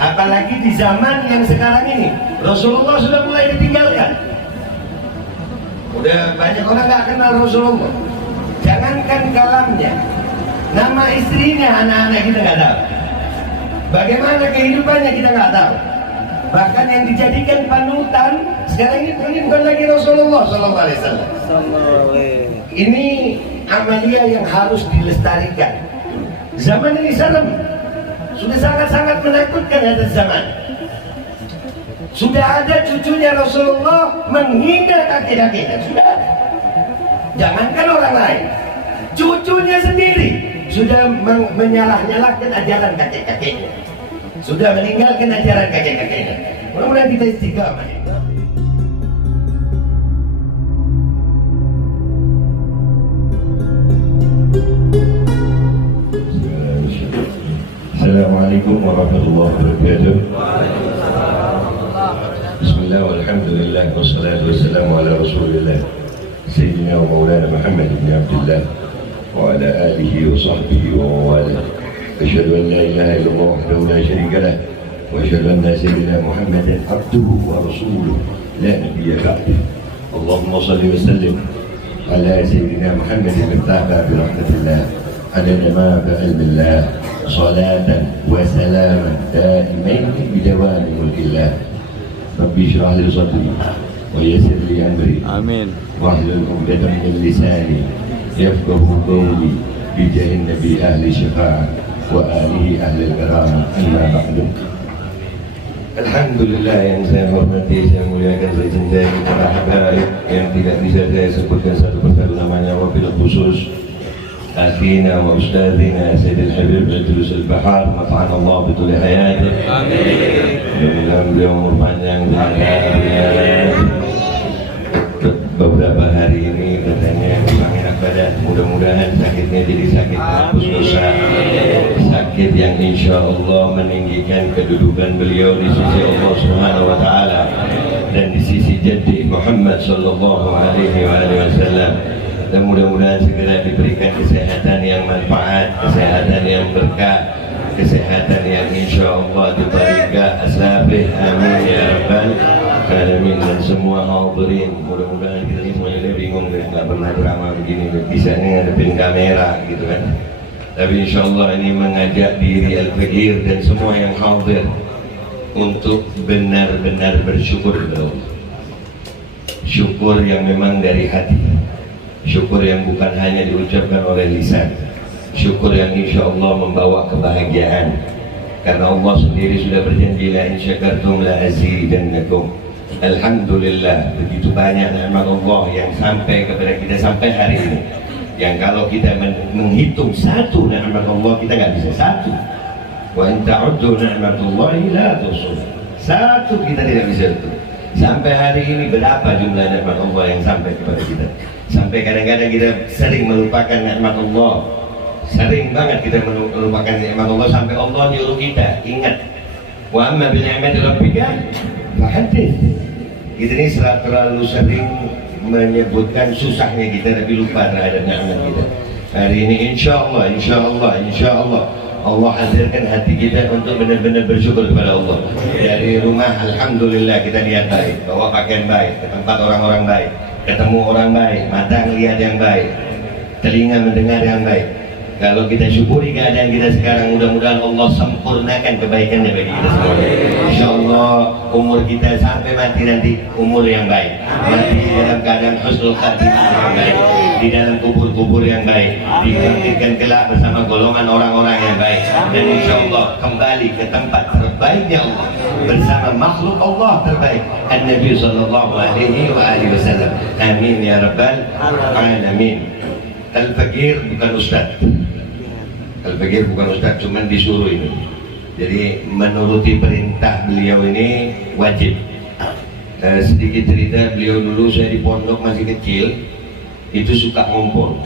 Apalagi di zaman yang sekarang ini, Rasulullah sudah mulai ditinggalkan. Udah banyak orang gak kenal Rasulullah. Jangankan kalamnya, nama istrinya, anak-anak kita gak tahu. Bagaimana kehidupannya kita gak tahu. Bahkan yang dijadikan panutan sekarang ini bukan lagi Rasulullah SAW. Ini amalia yang harus dilestarikan. Zaman ini serem, sudah sangat-sangat menakutkan atas zaman. Sudah ada cucunya Rasulullah menghina kakek-kakeknya, sudah ada. Jangankan orang lain, cucunya sendiri sudah menyalah-nyalahkan ajaran kakek-kakeknya, sudah meninggalkan ajaran kakek-kakeknya. Mudah-mudahan kita istiqamah. Assalamualaikum warahmatullahi wabarakatuh. Bismillah walhamdulillah wassalatu wassalamu ala rasulillah Sayyidina wa maulana Muhammad ibn Abdullah wa ala alihi wa sahbihi wa mawala. Asyhadu an la ilaha illallah wahdahu la syarika lah wa asyhadu anna sayyidina Muhammadan abduhu wa rasuluh la nabiyya ba'dah. Allahumma salli wa sallim ala sayyidina Muhammadin miftah bi rahmatillah adana ma bi ilmillah salatan wa salaman daimain bidawami mulkillah. Rabbi syrah li sadri wa yassir li amri. Amin. Wahlul 'uqdatam min lisani yafqahu qawli bi jahin nabi ahli syafa'ah wa alihi ahli al-karam. Amma ba'du. Alhamdulillah, yang saya hormati, saya muliakan, saya cintai para habaib yang tidak bisa saya sebutkan satu persatu namanya, wabil khusus Akhina wa ustadzina Sayyidil Habib Idrus al-Bahar, mata'an Allah bituli hayati. Amin. Mudah-mudahan beliau umur panjang. Beberapa hari ini katanya kurang enak badan, mudah-mudahan sakitnya jadi sakit hapus dosa, sakit yang insya Allah meninggikan kedudukan beliau di sisi Allah Subhanahu wa Ta'ala dan di sisi Jaddi Muhammad Sallallahu Alaihi Wasallam. Dan mudah-mudahan segera diberikan kesehatan yang manfaat, kesehatan yang berkah, kesehatan yang insya Allah dibarakah aslafih. Amin ya rabbal alamin. Dan semua hadirin, mudah-mudahan kita ini semuanya bingung deh, nggak pernah drama begini, bisa ngadepin kamera gitu kan. Tapi insya Allah ini mengajak diri Al-Fakir dan semua yang hadir untuk benar-benar bersyukur kepada Allah. Syukur yang memang dari hati, syukur yang bukan hanya diucapkan oleh lisan, syukur yang insya Allah membawa kebahagiaan. Karena Allah sendiri sudah berjanji, la in syakartum la azidannakum. Alhamdulillah, begitu banyak nikmat Allah yang sampai kepada kita sampai hari ini, yang kalau kita menghitung satu nikmat Allah kita nggak bisa satu. Wa in ta'uddu ni'matallahi la tuhsuha. Satu kita tidak bisa itu. Sampai hari ini berapa jumlah nikmat Allah yang sampai kepada kita? Sampai kadang-kadang kita sering melupakan nikmat Allah. Sering banget kita melupakan nikmat Allah sampai Allah nyuruh kita ingat. Wa amma bi ni'mati rabbika fahaddits. Kita ini terlalu sering menyebutkan susahnya kita tapi lupa terhadap nikmat kita. Hari ini insya Allah Allah hadirkan hati kita untuk benar-benar bersyukur kepada Allah. Dari rumah alhamdulillah kita niat baik, bawa pakaian baik, ke tempat orang-orang baik, ketemu orang baik, mata melihat yang baik, telinga mendengar yang baik. Kalau kita syukuri keadaan kita sekarang, mudah-mudahan Allah sempurnakan kebaikannya bagi kita semua. Insya Allah umur kita sampai mati nanti umur yang baik, mati dalam keadaan husnul khatimah yang baik, di dalam kubur-kubur yang baik, dibangkitkan kelak bersama golongan orang-orang yang baik, dan insya Allah kembali ke tempat terbaiknya Allah bersama makhluk Allah terbaik, An-Nabi Sallallahu Alaihi Wasallam. Amin ya rabbal alamin. Al-Fakir bukan ustaz. Al-Fakir bukan ustaz, cuman disuruh ini. Jadi menuruti perintah beliau ini wajib. Sedikit cerita, beliau dulu saya di pondok masih kecil, itu suka ngompol.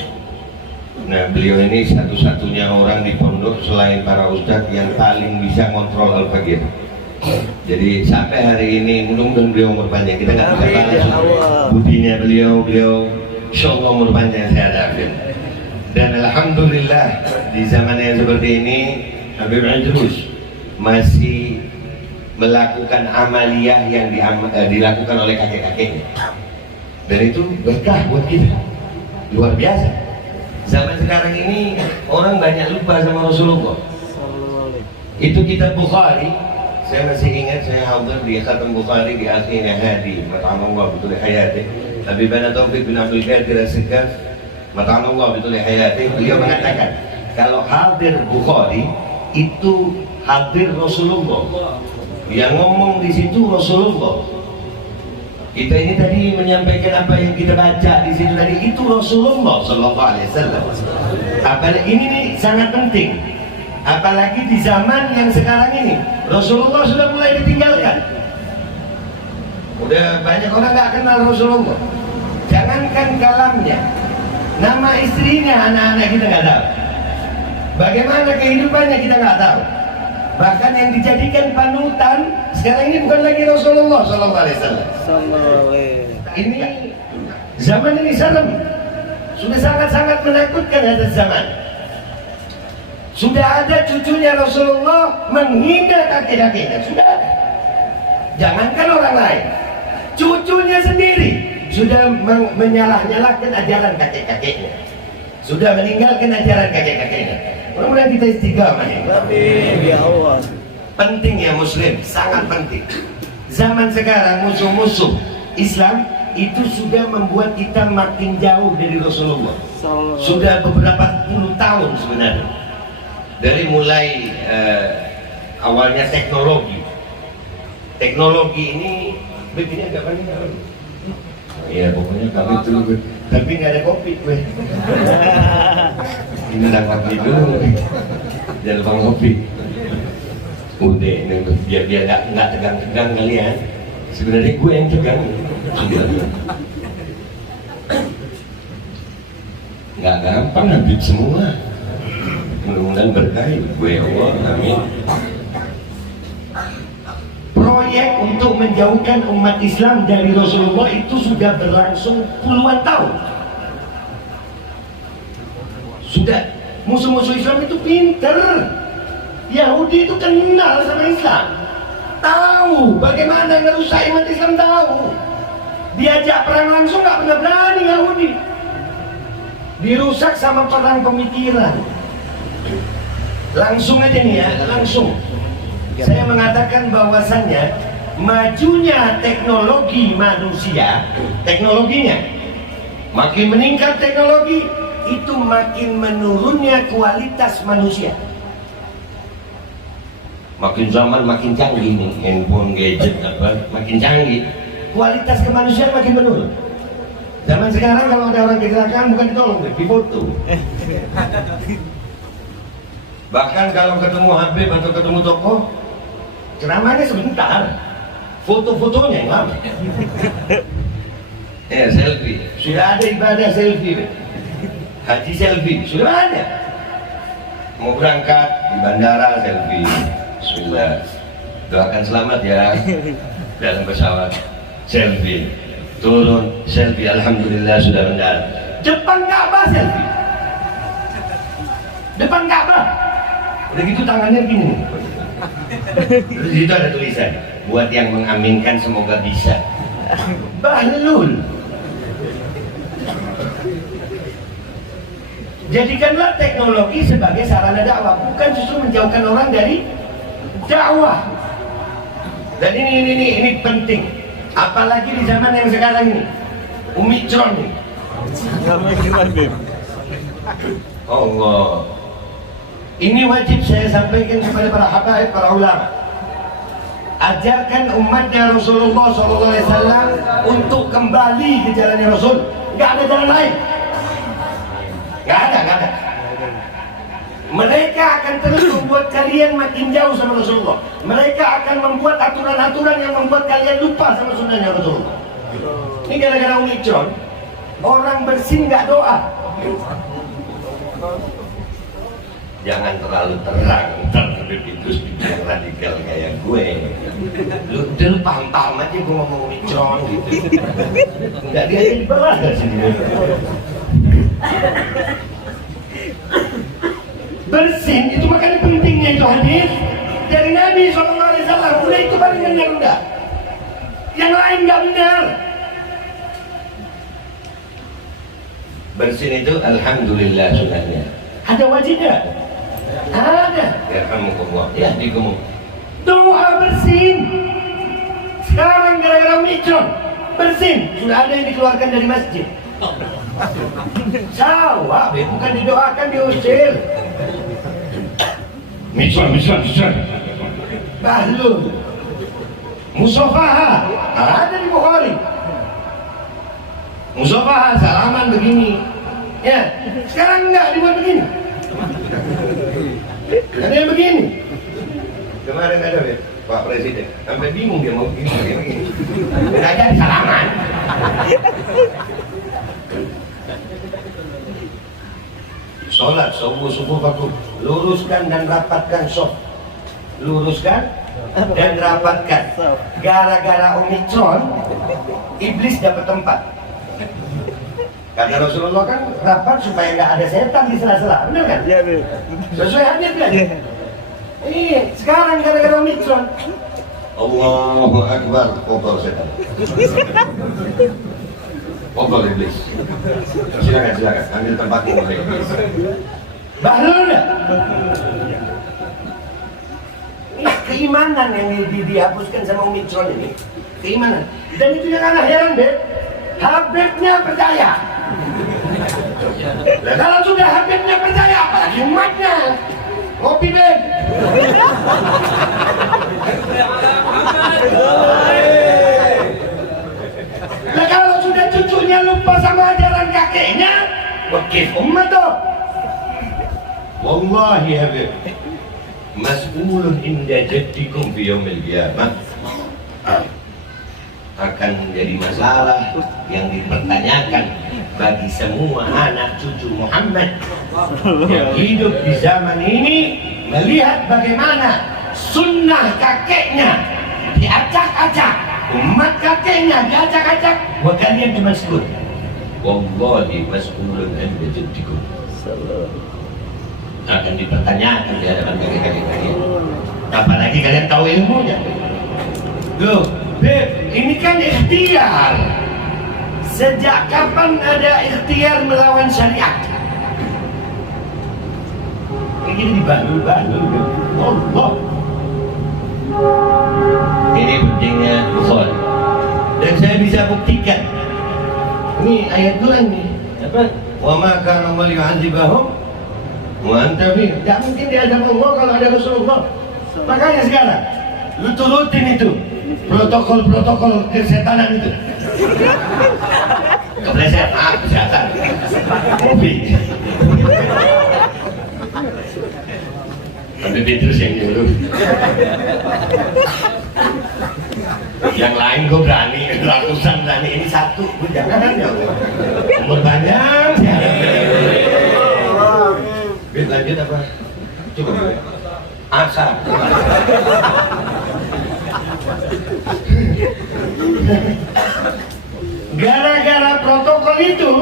Nah beliau ini satu-satunya orang di pondok selain para ustaz yang paling bisa kontrol Al-Fakir. Jadi sampai hari ini mudah-mudahan beliau umur panjang. Kita nggak bisa balas budinya beliau insya Allah umur panjang sehat afiat. Dan alhamdulillah di zaman yang seperti ini Habib Idrus masih melakukan amaliyah yang dilakukan oleh kakek-kakeknya, dan itu berkah buat kita, luar biasa. Zaman sekarang ini orang banyak lupa sama Rasulullah. Itu kitab Bukhari, saya masih ingat saya hadir di khatam Bukhari di akhirnya hadi mat'amallah betul hayati Habib Ana Taufik bin Abdul Qadir As-Sikaf mat'amallah betul hayati. Beliau mengatakan kalau hadir Bukhari itu hadir Rasulullah, yang ngomong di situ Rasulullah. Kita ini tadi menyampaikan apa yang kita baca di situ tadi itu Rasulullah Sallallahu Alaihi Wasallam. Apalagi ini nih sangat penting, apalagi di zaman yang sekarang ini Rasulullah sudah mulai ditinggalkan. Udah banyak orang nggak kenal Rasulullah. Jangankan kalamnya, nama istrinya, anak-anak kita nggak tahu. Bagaimana kehidupannya kita nggak tahu. Bahkan yang dijadikan panutan sekarang ini bukan lagi Rasulullah Sallallahu Alaihi Wasallam. Ini zaman ini serem, sudah sangat-sangat menakutkan atas zaman. Sudah ada cucunya Rasulullah menghina kakek-kakeknya, sudah ada. Jangankan orang lain, cucunya sendiri sudah menyalah-nyalahkan ajaran kakek-kakeknya, sudah meninggalkan ajaran kakek-kakeknya. Mudah-mudahan kita istiqamah ya Allah. Penting ya Muslim, sangat penting. Zaman sekarang musuh-musuh Islam itu sudah membuat kita makin jauh dari Rasulullah. Sudah beberapa puluh tahun sebenarnya. Dari mulai awalnya teknologi. Teknologi ini begini agak banyak. Iya pokoknya kami dulu, tapi nggak ada kopi gue. Ini dapat dulu, jangan lupa kopi. Udah, biar nggak tegang-tegang kalian. Sebenarnya gue yang tegang. Nggak gampang habis semua. Mudah-mudahan berkah gue Allah, amin. Proyek untuk menjauhkan umat Islam dari Rasulullah itu sudah berlangsung puluhan tahun. Sudah, musuh-musuh Islam itu pinter. Yahudi itu kenal sama Islam, tahu bagaimana ngerusak umat Islam, tahu. Diajak perang langsung nggak pernah berani Yahudi. Dirusak sama perang pemikiran. Langsung aja nih ya, langsung. Saya mengatakan bahwasannya majunya teknologi manusia, teknologinya makin meningkat, teknologi itu makin menurunnya kualitas manusia. Makin zaman makin canggih nih, handphone, gadget apa, makin canggih, kualitas kemanusiaan makin menurun. Zaman sekarang kalau ada orang kecelakaan bukan ditolong, difoto. Bahkan kalau ketemu Habib atau ketemu tokoh, ceramahnya sebentar, foto-fotonya yang lama. Ya selfie, sudah ada ibadah selfie, haji selfie, sudah ada. Mau berangkat di bandara selfie, bismillah, doakan selamat ya. Dalam pesawat selfie, turun selfie, alhamdulillah sudah mendarat. Depan Ka'bah selfie, depan Ka'bah, udah gitu tangannya gini. Terus itu ada tulisan, buat yang mengaminkan semoga bisa. Bahlul. Jadikanlah teknologi sebagai sarana dakwah, bukan justru menjauhkan orang dari dakwah. Dan ini penting, apalagi di zaman yang sekarang ini, Omicron ini. Allah. Ini wajib saya sampaikan kepada para habaib, para ulama. Ajarkan umatnya Rasulullah SAW untuk kembali ke jalannya Rasul. Gak ada jalan lain. Gak ada. Mereka akan terus membuat kalian makin jauh sama Rasulullah. Mereka akan membuat aturan-aturan yang membuat kalian lupa sama sunnahnya Rasulullah. Ini gara-gara Omicron, orang bersin gak doa. Jangan terlalu terang, terlebih itu yang radikal kayak gue. Lu paham-paham aja gue ngomong Omicron gitu. Enggak dia dibalas dari sini. Bersin itu makanya pentingnya itu hadis. dari Nabi SAW. Udah itu paling benar udah. Yang lain nggak benar. Bersin itu alhamdulillah sunahnya. Ada wajibnya? Ada. Yarhamukumullah. Ya dikumum. Doa bersin. Sekarang gara-gara micron bersin sudah ada yang dikeluarkan dari masjid. Jawab, bukan didoakan, diusir. Micron. Bahlul. Musafaha ada di Bukhari. Musafaha salaman begini. Ya, sekarang enggak dibuat begini. Ada yang begini. Kemarin ada Pak Presiden, sampai bingung dia mau begini. Nggak jadi salaman. Sholat subuh waktu luruskan dan rapatkan soft. Luruskan dan rapatkan. Gara-gara Omikron, iblis dapat tempat. Karena Rasulullah kan rapat supaya nggak ada setan di sela-sela, benar kan? Iya, benar. Sesuai hadis kan? Iya. Sekarang gara-gara Omikron, Allahu Akbar, kotor setan. Kotor iblis. Silakan, ambil tempatmu oleh iblis. Bahlul enggak? Keimanan yang dihapuskan sama Omikron ini, keimanan. Dan itu yang anak heran, Beb. Habibnya percaya. Nah, kalau sudah Habibnya percaya, apalagi umatnya. Ngopi, Beb. Nah, kalau sudah cucunya lupa sama ajaran kakeknya, wakif umat toh. Wallahi Habib, mas'ulun inda jaddikum fi yaumil qiyamah, akan menjadi masalah yang dipertanyakan bagi semua anak cucu Muhammad yang hidup di zaman ini, melihat bagaimana sunnah kakeknya diacak-acak, umat kakeknya diacak-acak, buat kalian cuma sebut wallahi mas'ulun inda jaddikum, akan dipertanyakan di hadapan kakek-kakek kalian. Apalagi kalian tahu ilmunya. Loh, Beb, ini kan ikhtiar. Sejak kapan ada ikhtiar melawan syariat? Ini dibantu-bantu. Allah. Ini pentingnya Bukhari. Dan saya bisa buktikan. Ini ayat Quran nih. Apa? Wa ma kana yu'adzibahum wa anta bihim. Tidak mungkin diazab Allah kalau ada Rasulullah. Makanya sekarang lu turutin itu protokol kesehatan itu. Kepleset, kesehatan. Covid. Tapi Petrus yang nyuruh. Yang lain gue berani, ratusan berani, ini satu. Jangan ya. Umur banyak. Bet lanjut apa? Coba gue. Asal. Gara-gara protokol itu,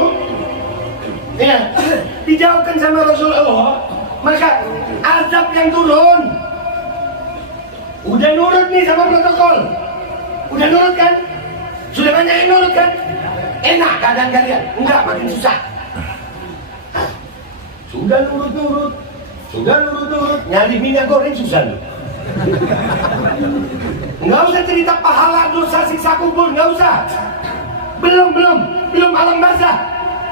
ya, dijauhkan sama Rasulullah, maka azab yang turun. Udah nurut nih sama protokol, udah nurut kan? Sudah banyak yang nurut kan? Enak keadaan kalian? Enggak, makin susah. Sudah nurut-nurut, nyari minyak goreng susah loh. Nggak usah cerita pahala, dosa, siksa kubur, nggak usah. Belum alam barzah.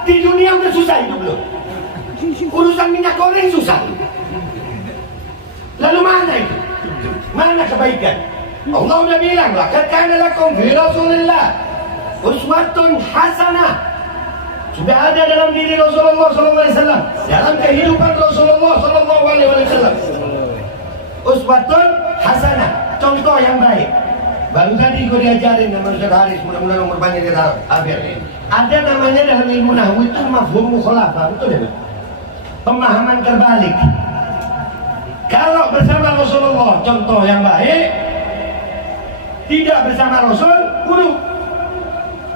Di dunia udah susah itu belum. Urusan minyak goreng susah. Lalu mana itu? Mana kebaikan? Allah udah bilang, laqad kana lakum fi Rasulillah uswatun hasanah. Sudah ada dalam diri Rasulullah SAW, dalam kehidupan Rasulullah SAW. Uswatun hasanah, contoh yang baik. Baru tadi gue diajarin sama Ustaz Haris, mudah-mudahan umur panjang dia akhir. Ada namanya dalam ilmu nahwu itu mafhum mukhalafah, betul ya? Pemahaman terbalik. Kalau bersama Rasulullah contoh yang baik, tidak bersama Rasul buruk.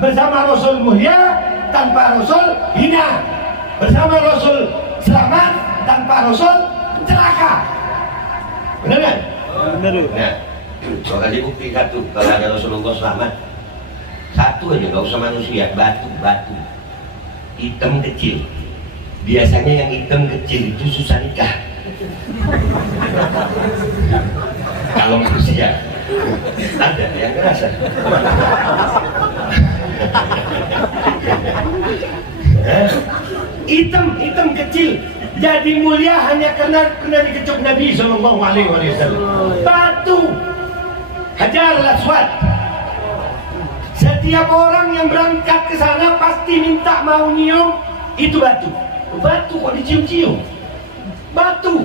Bersama Rasul mulia, tanpa Rasul hina. Bersama Rasul selamat, tanpa Rasul celaka. Benar kan? Nah, kalau kasih bukti satu, kalau ada Rasulullah selamat, satu aja, nggak usah manusia, batu hitam kecil. Biasanya yang hitam kecil itu susah nikah. Kalau manusia ada yang ngerasa. Hitam kecil jadi mulia hanya karena dikecup Nabi Sallallahu Alaihi Wasallam. Batu Hajar al-Aswad. Setiap orang yang berangkat ke sana pasti minta mau nyium itu batu. Batu kok dicium-cium? Batu.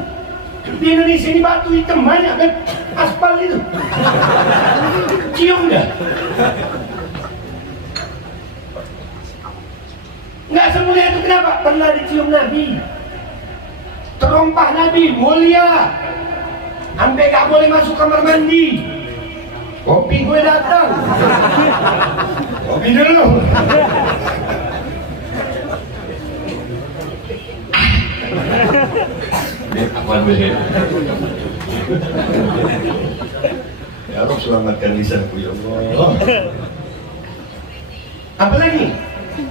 Di Indonesia ini batu hitam banyak kan? Aspal itu. Cium nggak? Nggak semulia itu, kenapa? Pernah dicium Nabi. Terompah Nabi mulia, sampai gak boleh masuk kamar mandi. Kopi gue datang. Kopi dulu. Apaan gue? Ya Allah selamatkan lisanku ya Allah. Apalagi?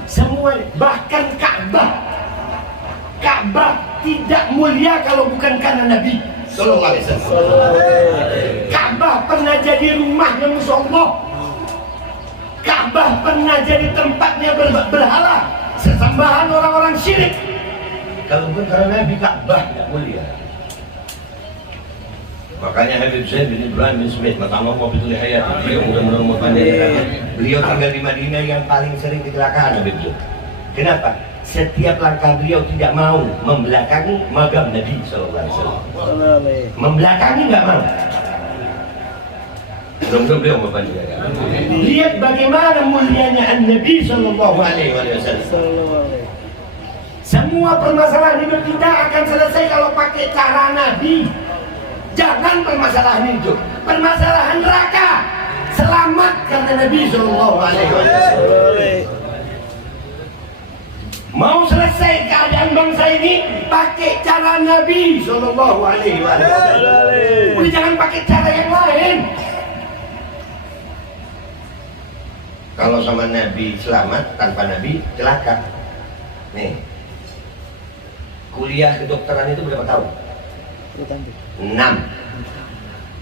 Semua, bahkan Ka'bah tidak mulia kalau bukan karena Nabi Sallallahu Alaihi Wasallam. Ka'bah pernah jadi rumahnya musuh Allah. Ka'bah pernah jadi tempatnya berhala, sesembahan orang-orang syirik. Kalau bukan karena Nabi, Ka'bah tidak mulia. Makanya Habib Zaid bin Ibrahim bin Smith, Makamah Wabitul Hayat, beliau mudah-mudahan memandai. Beliau tinggal di Madinah yang paling sering kecelakaan Habib Zaid. Kenapa? Setiap langkah beliau tidak mau membelakangi magam Nabi Sallallahu Alaihi Wasallam. Membelakangi nggak mau. Mudah-mudahan beliau memandai. Lihat bagaimana mulianya Nabi Sallallahu Alaihi Wasallam. Semua permasalahan hidup kita akan selesai kalau pakai cara Nabi. Jangan permasalahan itu, permasalahan neraka. Selamat karena Nabi Sallallahu Alaihi Wasallam. Mau selesai keadaan bangsa ini pakai cara Nabi Sallallahu Alaihi Wasallam. Udah jangan pakai cara yang lain. Kalau sama Nabi selamat, tanpa Nabi celaka. Nih, kuliah kedokteran itu berapa tahun? 6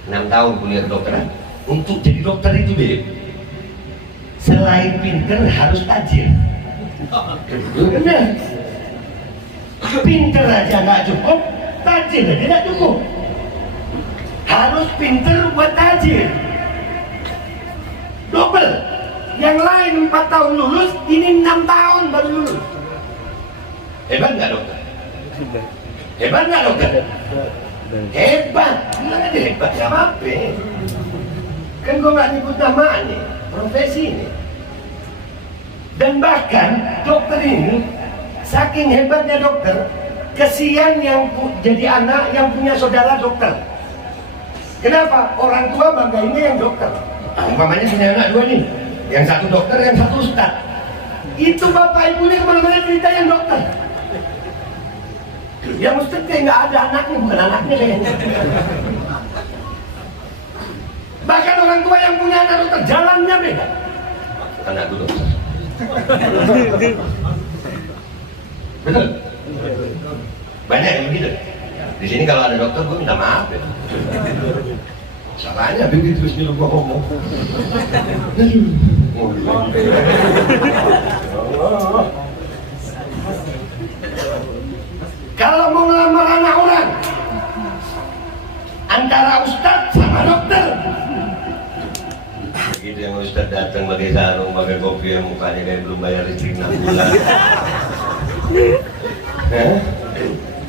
tahun kuliah kedokteran. Untuk jadi dokter itu Beb, selain pinter harus tajir. Benar. Pinter aja nggak cukup, tajir aja nggak cukup. Harus pinter buat tajir. Double. Yang lain 4 tahun lulus, ini 6 tahun baru lulus. Hebat nggak dokter? Hebat nggak dokter? Hebat, bilang aja hebat, ya apa? Kan gue gak nyebut namanya, profesi ini. Dan bahkan dokter ini, saking hebatnya dokter, kesian yang jadi anak yang punya saudara dokter. Kenapa? Orang tua banggainnya yang dokter. Umpamanya punya anak 2 nih, yang satu dokter, yang satu ustad. Itu bapak ibunya kemana-mana cerita yang dokter. Yang ustad kayak nggak ada anaknya, bukan anaknya kayaknya. Bahkan orang tua yang punya anak dokter, jalannya beda. Anak gue dokter. Betul? Banyak yang begitu. Di sini kalau ada dokter, gue minta maaf ya. Salahnya begitu terus gue ngomong. Kalau mau ngelamar anak orang, antara ustadz sama dokter. Begitu yang ustadz datang pakai sarung, pakai kopi, yang mukanya kayak belum bayar listrik 6 bulan.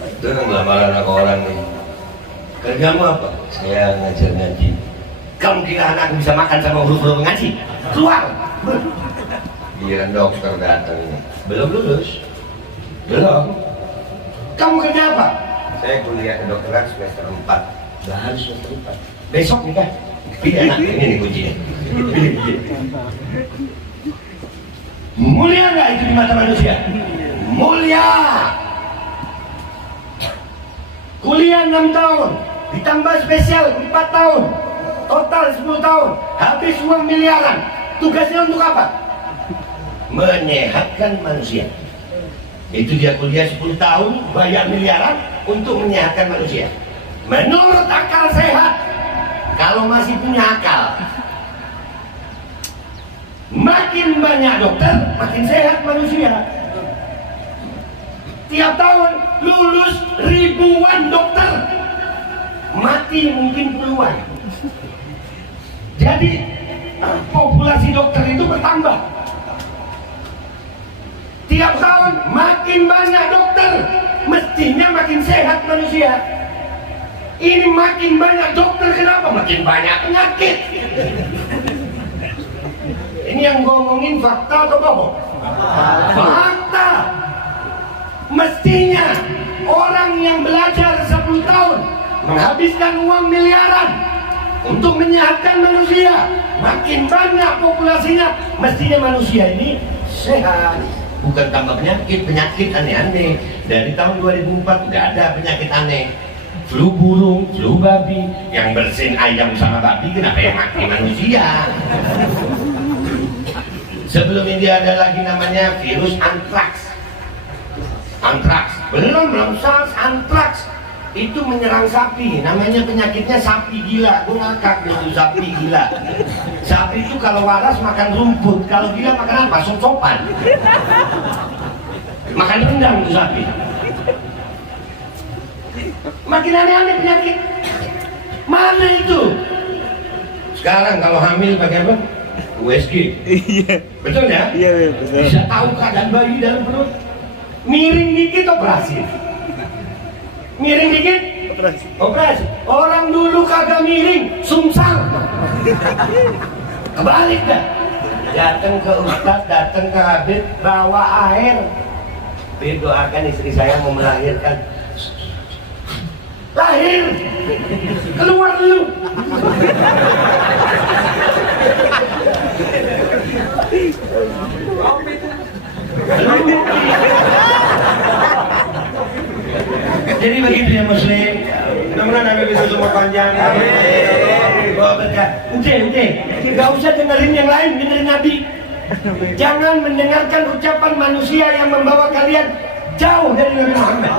Itu yang ngelamar anak orang nih. Kerjamu apa? Saya ngajar ngaji. Kamu kira anak bisa makan sama huruf-huruf ngaji? Keluar! Giliran dokter datang. Belum lulus? Belum. Kamu kerja apa? Saya kuliah kedokteran semester 4. Baru semester 4. Besok nikah. Pilih anak, ini kuncinya. Mulia nggak itu di mata manusia? Mulia. Kuliah 6 tahun, ditambah spesial 4 tahun, total 10 tahun, habis uang miliaran. Tugasnya untuk apa? Menyehatkan manusia. Itu dia kuliah 10 tahun, bayar miliaran untuk menyehatkan manusia. Menurut akal sehat, kalau masih punya akal, makin banyak dokter, makin sehat manusia. Tiap tahun lulus ribuan dokter, mati mungkin puluhan. Jadi populasi dokter itu bertambah. Tiap tahun makin banyak dokter, mestinya makin sehat manusia. Ini makin banyak dokter, kenapa? Makin banyak penyakit. Ini yang ngomongin fakta atau bohong? Fakta. Mestinya orang yang belajar 10 tahun menghabiskan uang miliaran untuk menyehatkan manusia, makin banyak populasinya, mestinya manusia ini sehat, bukan tambah penyakit aneh-aneh. Dari tahun 2004 udah ada penyakit aneh, flu burung, flu babi. Yang bersin ayam sama babi, kenapa yang mati manusia? Sebelum ini ada lagi namanya virus antraks. Antraks, belum SARS, antraks itu menyerang sapi, namanya penyakitnya sapi gila. Gue ngakak itu sapi gila. Sapi itu kalau waras makan rumput, kalau gila makan apa? Sop-sopan. Makan rendang itu sapi. Makin aneh-aneh penyakit. Mana itu? Sekarang kalau hamil pakai apa? USG. Iya. Betul ya? Iya, betul. Bisa tahu keadaan bayi dalam perut. Miring dikit operasi. Miring dikit operasi. Orang dulu kagak miring, sungsang. Kebalik dah. Datang ke ustaz, datang ke habib, bawa air. Doakan istri saya mau melahirkan. Lahir, keluar dulu. Jadi begitu ya muslim. Mudah-mudahan Nabi bisa umur panjang. Udah, nggak usah dengerin yang lain, dengerin Nabi. Jangan mendengarkan ucapan manusia yang membawa kalian jauh dari Nabi Muhammad.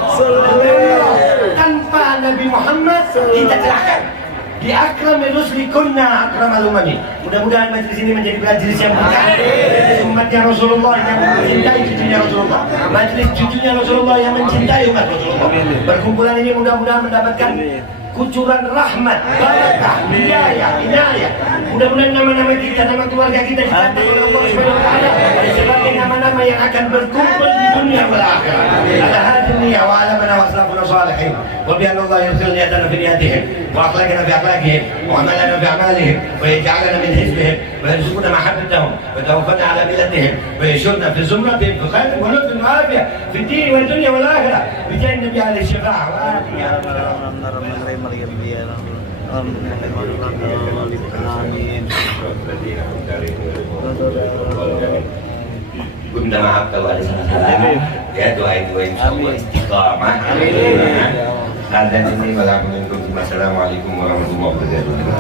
Tanpa Nabi Muhammad kita celaka. Di akram rusli kunna akramal umami. Mudah-mudahan majelis ini menjadi majelis yang berkah. Umatnya Rasulullah yang mencintai cucunya Rasulullah. Majelis cucunya Rasulullah yang mencintai umat Rasulullah. Perkumpulan ini mudah-mudahan mendapatkan kucuran rahmat, barakah, hidayah, inayah. Mudah-mudahan nama-nama kita, nama keluarga kita dicatat oleh Allah Subhanahu wa taala sebagai nama-nama yang akan berkumpul di dunia wal akhirah. Ala hadhihi wa ala man waslafuna salihin. Wa bi anna Allah yursil niyatana fi niyatihim wa akhlaqana fi akhlaqihim wa amalana fi amalihim wa yaj'alana min hizbihim wa yarzuqna mahabbatahum wa tawaffana ala millatihim wa yashurna fi zumratihim fi khairin wa nufin wa afiyah fi ad-din wa dunya wal akhirah. Bi jahi Nabi alaihi syafa'ah wa alihi. Gue minta maaf kalau ada salah-salah. Ya, doain insya Allah istiqamah. Dan ini Assalamualaikum warahmatullahi wabarakatuh.